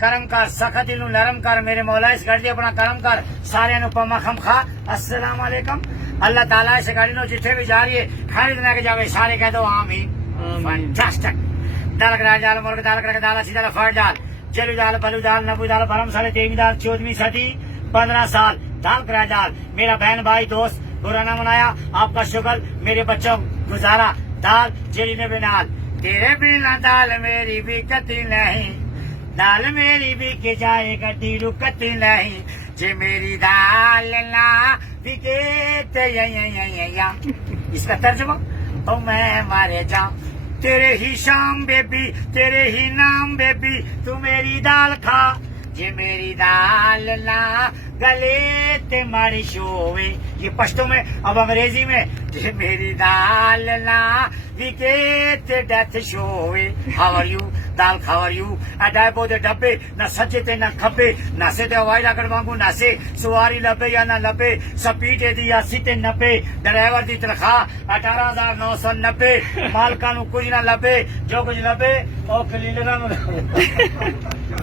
کرم کر سخت دل نرم کر میرے مولا اس گھڑی اپنا کرم کر سارے نو پما خم کھا السلام علیکم اللہ تعالیٰ اس گھڑی نو جتھے بھی جا رہی ہے خریدنے کے جاوے سارے کہہ دو آمین فانٹاسٹک دال کرا ڈال مرغ دال کر دال اچھی دال فٹ ڈال جلو دال بلو دال نبو دال برم 13 دال 14ویں صدی 15 سال دال کرا ڈال میرا بہن بھائی دوست برا نہ منایا آپ کا شکر میرے بچوں گزارا دال جیلی نے بنال تیرے بنا دال میری بھی کتی نہیں دال میری بھی کے جائے گی رکتی نہیں جی میری دال نہ بکے اس کا ترجمہ تو میں مارے جاؤں تیرے ہی شام بیبی تیرے ہی نام بیبی تو میری دال کھا جی میری دال نہ گلے تے ماری شوے یہ پشتو میں اب انگریزی میں جی میری دال نہ وکے تے ڈیتھ شوے ہاؤ آر یو دال کھاور یو ڈائبو دے ڈبے نہ سچے تے نہ کھبے نہ سے تے ہوائی لاکڑ وانگو نہ سے سواری لبے یا نہ لبے سپیڈ دی یا سی تے نبے ڈرائیور دی تنخواہ 18,990 مالکاں نو کچھ نہ لبے جو کچھ لبے او کلیلراں نو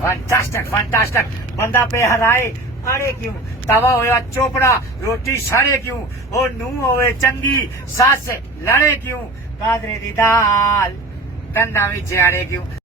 فانٹاسٹک فانٹاسٹک بندہ پہ ہرائے اڑے کیوں توا ہویا چوپڑا روٹی سڑے کیوں او نو ہوئے چنگی ساس لڑے کیوں قادرے دی دال دندا وچ اڑے کیوں